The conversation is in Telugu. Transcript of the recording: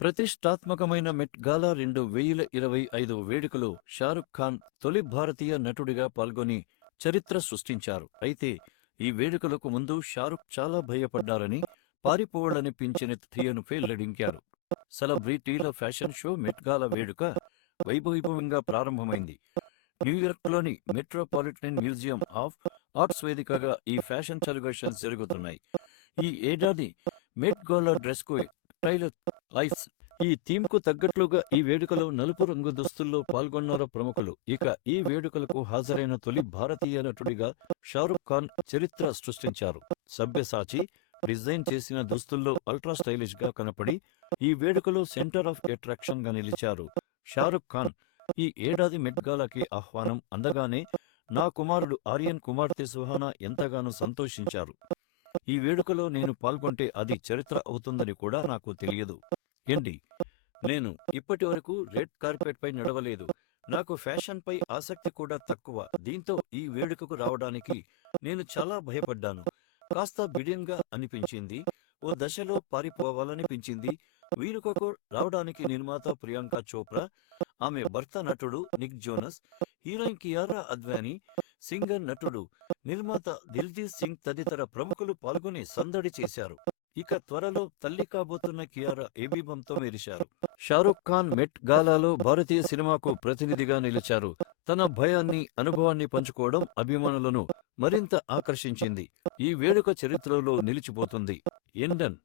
ప్రతిష్టాత్మకమైన మెట్ గాలా 2025 వేడుకలో షారుఖ్ ఖాన్ తొలి భారతీయ నటుడిగా పాల్గొని చరిత్ర సృష్టించారు. అయితే ఈ వేడుకలకు ముందు షారుఖ్ చాలా భయపడ్డారని, పారిపోవాలనిపించిన థియను వెల్లడించారు. సెలబ్రిటీల ఫ్యాషన్ షో మెట్ గాలా వేడుక వైభవంగా ప్రారంభమైంది. న్యూయార్క్లోని మెట్రోపాలిటన్ మ్యూజియం ఆఫ్ ఆర్ట్స్ వేదికగా ఈ ఫ్యాషన్ సెలబ్రేషన్స్ జరుగుతున్నాయి. ఈ ఏడాది మెట్ గాలా డ్రెస్కు టైలర్ ఐస్ ఈ థీమ్ కు తగ్గట్లుగా ఈ వేడుకలో నలుపు రంగు దుస్తుల్లో పాల్గొన్నారు ప్రముఖులు. ఇక ఈ వేడుకలకు హాజరైన తొలి భారతీయ నటుడిగా షారుఖ్ ఖాన్ చరిత్ర సృష్టించారు. సభ్యసాచి డిజైన్ చేసిన దుస్తుల్లో అల్ట్రా స్టైలిష్ గా కనపడి ఈ వేడుకలో సెంటర్ ఆఫ్ అట్రాక్షన్ గా నిలిచారు. షారుఖ్ ఖాన్ ఈ ఏడాది మెట్ గాలాకి ఆహ్వానం అందగానే నా కుమారుడు ఆర్యన్ కుమార్తె సుహానా ఎంతగానో సంతోషించారు. ఈ వేడుకలో నేను పాల్గొంటే అది చరిత్ర అవుతుందని కూడా నాకు తెలియదు. ఏంటి, నేను ఇప్పటి వరకు రెడ్ కార్పెట్ పై నడవలేదు. నాకు ఫ్యాషన్ పై ఆసక్తి కూడా తక్కువ. దీంతో ఈ వేడుకకు రావడానికి నేను చాలా భయపడ్డాను. కాస్త బిడియంగా అనిపించింది. ఓ దశలో పారిపోవాలనిపించింది. వీరుకకు రావడానికి నిర్మాత ప్రియాంక చోప్రా, ఆమె భర్త నటుడు Nick Jonas, heroine Kiara Advani, singer నటుడు నిర్మాత దిల్జీత్ సింగ్ తదితర ప్రముఖులు పాల్గొని సందడి చేశారు. ఇక త్వరలో తల్లి కాబోతున్న కియారా ఏబీబంతో మెరిశారు. షారుఖ్ ఖాన్ మెట్ గాలాలో భారతీయ సినిమాకు ప్రతినిధిగా నిలిచారు. తన భయాన్ని, అనుభవాన్ని పంచుకోవడం అభిమానులను మరింత ఆకర్షించింది. ఈ వేడుక చరిత్రలో నిలిచిపోతుంది. ఎండన్